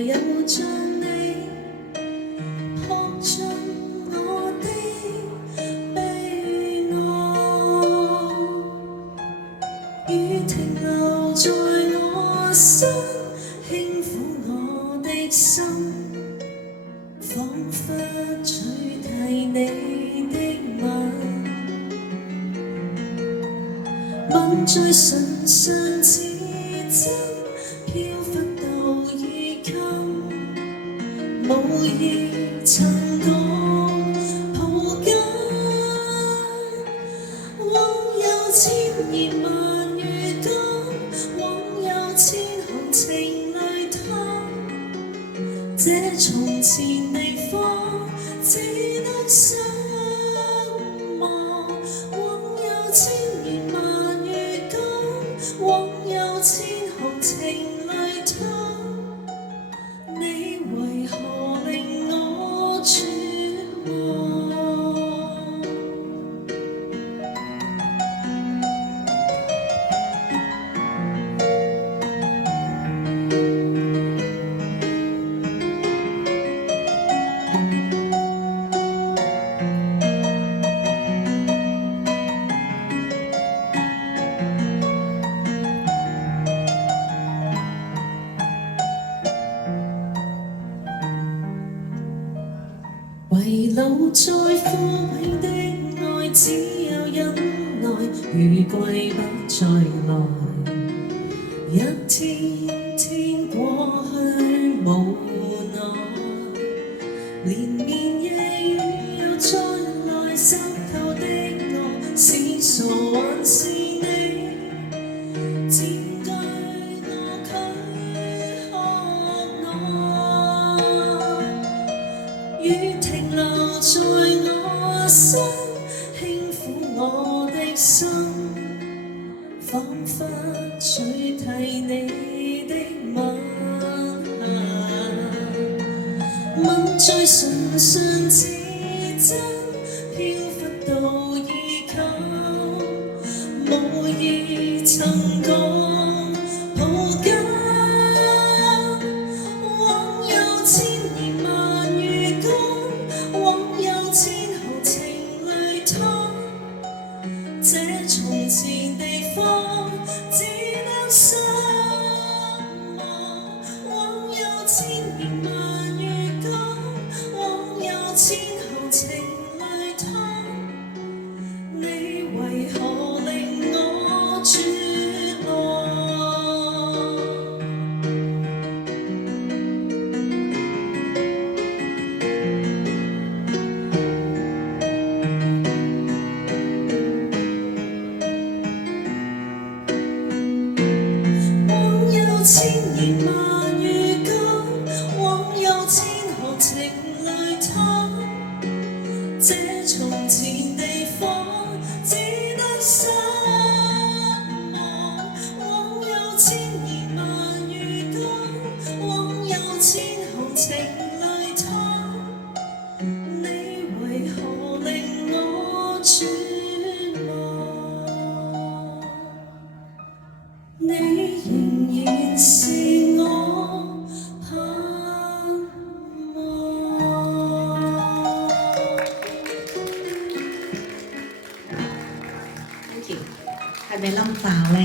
有像你撲進我的悲哀，雨停留在我身，輕撫我的心，彷彿取替你的吻最唇上似真，飄忽到已襟，無意曾講抱緊，枉有千言萬語講，枉有千行情淚淌，這從前地方只得失望，枉有千言萬語講，枉有千行情淚淌，你為何令我絕望？遺留在枯萎的愛，只有忍耐，如季不再來。一天天過去無奈，連綿夜雨又再來，濕透的我是傻還是你佔據我軀殼內？雨停留在我身，輕撫我的心，彷彿取替你的吻在唇上似真，飄忽到已襟，無意曾講抱緊，枉有千言萬語講，枉有千行情淚淌，這從前地方只得失望，枉有千言萬語講，枉有千行情淚淌，你為何令我絕望？枉有千言萬語講，枉有千行情淚淌，這從前地方只得失望，枉有千言萬語講，枉有千行情淚淌，你為何令我絕望？你仍然是我盼望。Thank you，係咪冧爆咧？